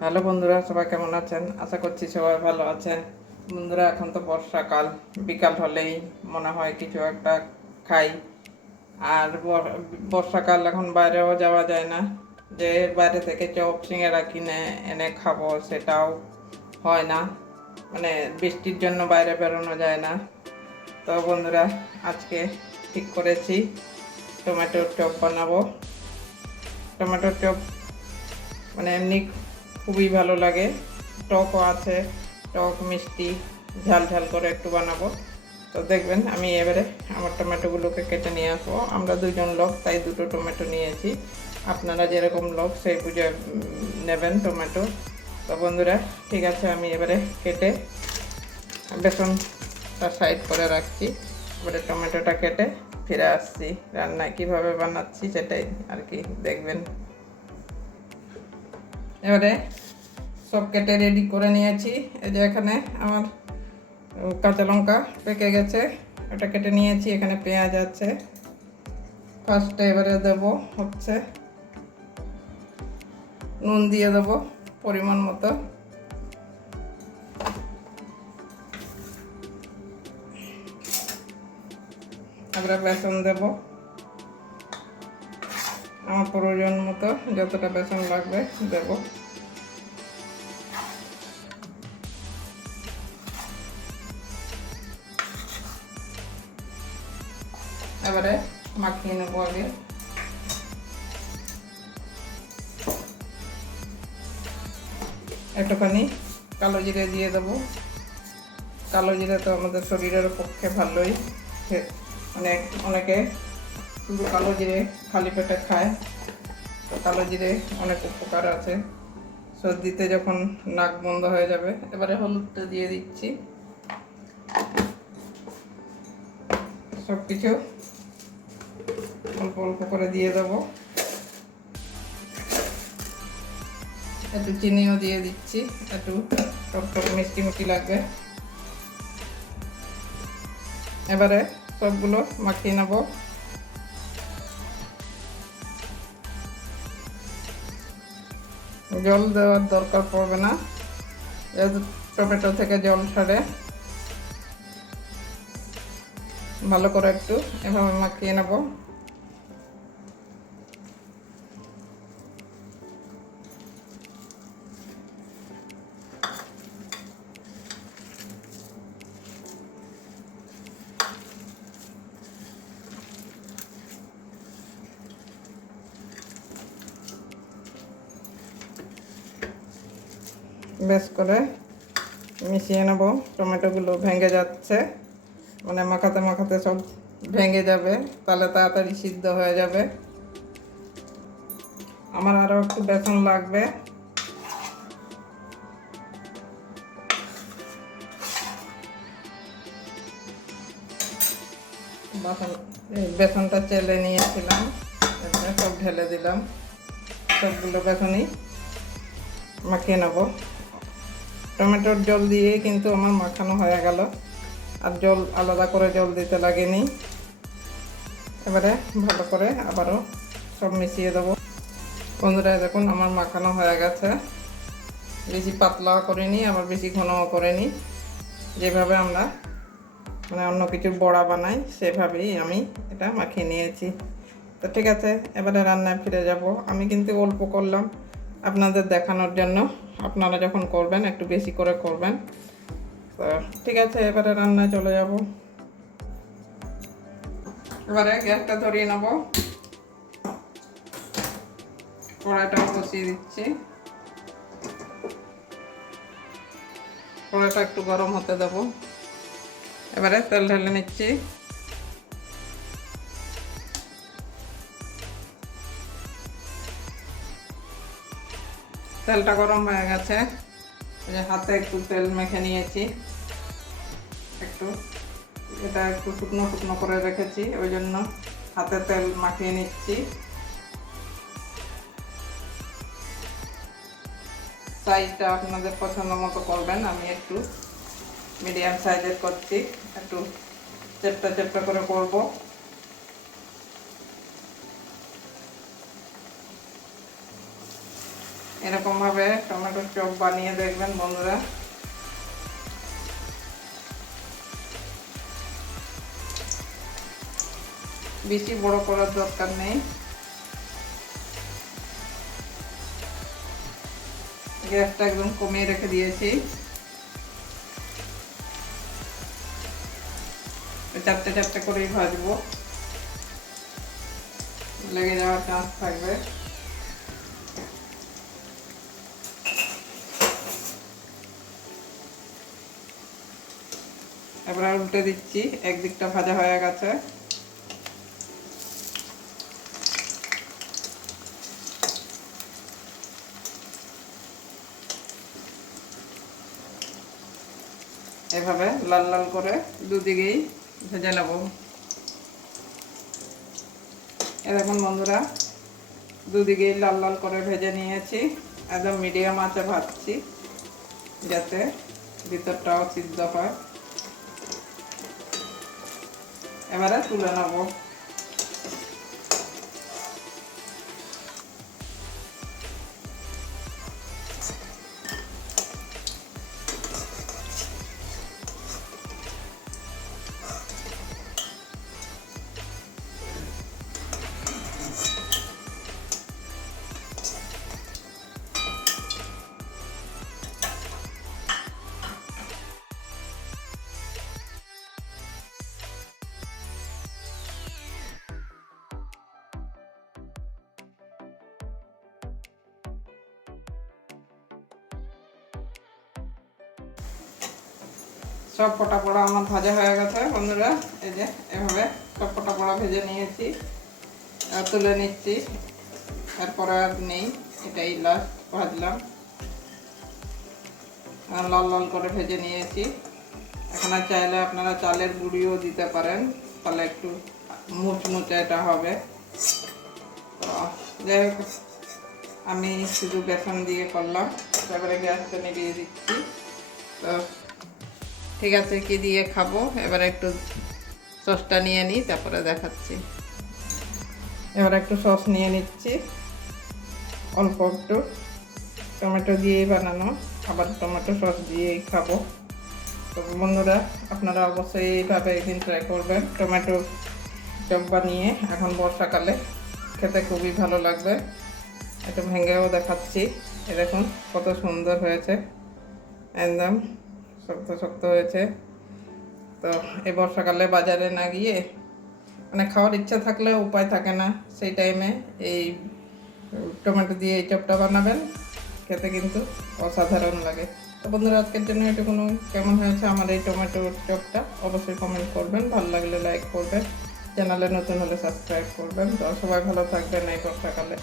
Hello বন্ধুরা, সবাই কেমন আছেন? আশা করছি সবাই ভালো আছেন। বন্ধুরা, এখন তো বর্ষাকাল, বিকাল হলেই মনে হয় কিছু একটা খাই। আর বর্ষাকাল এখন বাইরেও যাওয়া যায় না। যে বাইরে থেকে চপ, সিঙ্গারা কিনে এনে খাব সেটাও হয় না। মানে বৃষ্টির জন্য বাইরে বেরোনো যায় না। তো বন্ধুরা, আজকে ঠিক করেছি। টমেটোর চপ বানাবো। টমেটোর চপ মানে এমনি খুবই ভালো লাগে। টকও আছে, টক, মিষ্টি, ঝাল ঝাল করে একটু বানাবো। তো দেখবেন আমি এবারে আমার টমেটোগুলোকে কেটে নিয়ে আসব। আমরা দুজন লোক, তাই দুটো টমেটো নিয়েছি। আপনারা যেরকম লোক, সেই বুঝে নেবেন টমেটো। তো বন্ধুরা, ঠিক আছে, আমি এবারে কেটে বেসনটা সাইড করে রাখছি। এবারে টমেটোটা কেটে ফিরে আসছি। রান্না কীভাবে বানাচ্ছি সেটাই আর কি দেখবেন। এবারে সব কেটে রেডি করে নিয়েছি। এই যে এখানে আমার কাঁচা লঙ্কা পেকে গেছে। ওটা কেটে নিয়েছি, এখানে পেঁয়াজ আছে। ফার্স্টে এবারে দেব হচ্ছে নুন দিয়ে দেবো পরিমাণ মতো। এবারে বেসন দেব। আমার প্রয়োজন মতো যতটা বেসন লাগবে দেবো। এবারে মাখিয়ে নেব আগে। একটুখানি কালো জিরে দিয়ে দেবো। কালো জিরে তো আমাদের শরীরের পক্ষে ভালোই। অনেক অনেকে শুধু কালো জিরে খালি পেটে খায়। কালো জিরে অনেক উপকার আছে। সর্দিতে যখন নাক বন্ধ হয়ে যাবে, এবারে হলুদটা দিয়ে দিচ্ছি। সব কিছু অল্প অল্প করে দিয়ে দেবো। একটু চিনিও দিয়ে দিচ্ছি। একটু টক মিষ্টি মিষ্টি লাগবে। এবারে সবগুলো মাখিয়ে নেব। জল দেওয়ার দরকার পড়বে না। টমেটো থেকে জল ছাড়ে। ভালো করে একটু এভাবে মাখিয়ে নেব। বেশ করে মিশিয়ে নেব। টমেটোগুলো ভেঙে যাচ্ছে। মানে মাখাতে মাখাতে সব ভেঙে যাবে। তাহলে তাড়াতাড়ি সিদ্ধ হয়ে যাবে। আমার আরও একটু বেসন লাগবে। বাসন বেসনটা চেলে নিয়েছিলাম। সব ঢেলে দিলাম। সবগুলো বেসনই মাখিয়ে নেব। টমেটোর জল দিয়ে কিন্তু আমার মাখানো হয়ে গেল। আর জল আলাদা করে জল দিতে লাগেনি। এবারে ভালো করে আবারও সব মিশিয়ে দেবো। বন্ধুরা দেখুন, আমার মাখানো হয়ে গেছে। বেশি পাতলাও করিনি, আবার বেশি ঘনও করিনি। যেভাবে আমরা মানে অন্য কিছুর বড়া বানাই, সেভাবেই আমি এটা মাখিয়ে নিয়েছি। তো ঠিক আছে, এবারে রান্নায় ফিরে যাব। আমি কিন্তু অল্প করলাম। আপনাদের দেখানোর জন্য। আপনারা যখন করবেন, একটু বেশি করে করবেন। ঠিক আছে, এবারে রান্নায় চলে যাব। এবারে গ্যাসটা ধরিয়ে নেব। কড়াইটাও বসিয়ে দিচ্ছি। কড়াইটা একটু গরম হতে দেবো। এবারে তেল ঢেলে নিচ্ছি। তেলটা গরম হয়ে গেছে। যে হাতে একটু তেল মেখে নিয়েছি। একটু। এটা একটু শুকনো শুকনো করে রেখেছি, ওই জন্য হাতে তেল মাখিয়ে নিচ্ছি। সাইজটা আপনাদের পছন্দ মতো করবেন, আমি একটু মিডিয়াম সাইজের করছি। একটু চেপটা চেপটা করে করব। এরকমভাবে টমেটোর চপ বানিয়ে দেখবেন বন্ধুরা। বেশি বড় করার দরকার নেই। গ্যাসটা একদম কমিয়ে রেখে দিয়েছি। চারটে চারটে করেই ভাজবো। লেগে যাওয়ার চান্স থাকবে। এবার উল্টে দিচ্ছি, একদিকটা ভাজা হয়ে গেছে। এভাবে লাল লাল করে দুদিকেই ভেজে নেব। এরকম বন্ধুরা, দুদিকেই লাল লাল করে ভেজে নিয়েছি, একদম মিডিয়াম আঁচে ভাজছি, যাতে ভিতরটাও সিদ্ধ হয়। এবারে তুলে নেব সব পটা পড়া আমার ভাজা হয়ে গেছে, বন্ধুরা। এই যে, এভাবে সব পটা পড়া ভেজে নিয়েছি আর তুলে নিচ্ছি। তারপরে আর নেই, এটাই লাস্ট ভাজলাম। আর লাল লাল করে ভেজে নিয়েছি। এখানে চাইলে আপনারা চালের গুঁড়িও দিতে পারেন, তাহলে একটু মুচমুচে এটা হবে। তো, যাই হোক, আমি শুধু বেসন দিয়ে করলাম। তারপরে গ্যাসটা নিভিয়ে দিচ্ছি। তো ঠিক আছে, কি দিয়ে খাব? এবারে একটু সসটা নিয়ে নিই, তারপরে দেখাচ্ছি। এবার একটু সস নিয়ে নিচ্ছি। অল্প একটু টমেটো দিয়েই বানানো। আবার টমেটো সস দিয়েই খাব। তো বন্ধুরা, আপনারা অবশ্যই এইভাবে একদিন ট্রাই করবেন। টমেটো চপ বানিয়ে এখন বর্ষাকালে খেতে খুবই ভালো লাগবে। একটু ভেঙেও দেখাচ্ছি। এ দেখুন, কত সুন্দর হয়েছে। একদম শক্ত শক্ত হয়েছে। তো এই বর্ষাকালে বাজারে না গিয়ে মানে খাওয়ার ইচ্ছা থাকলেও উপায় থাকে না। সেই টাইমে এই টমেটো দিয়ে এই চপটা বানাবেন। খেতে কিন্তু অসাধারণ লাগে। তো বন্ধুরা, আজকের জন্য এটুকুনো কেমন হয়েছে আমার এই টমেটো চপটা? অবশ্যই কমেন্ট করবেন। ভালো লাগলে লাইক করবেন। চ্যানেলে নতুন হলে সাবস্ক্রাইব করবেন। তো সবাই ভালো থাকবেন এই বর্ষাকালে।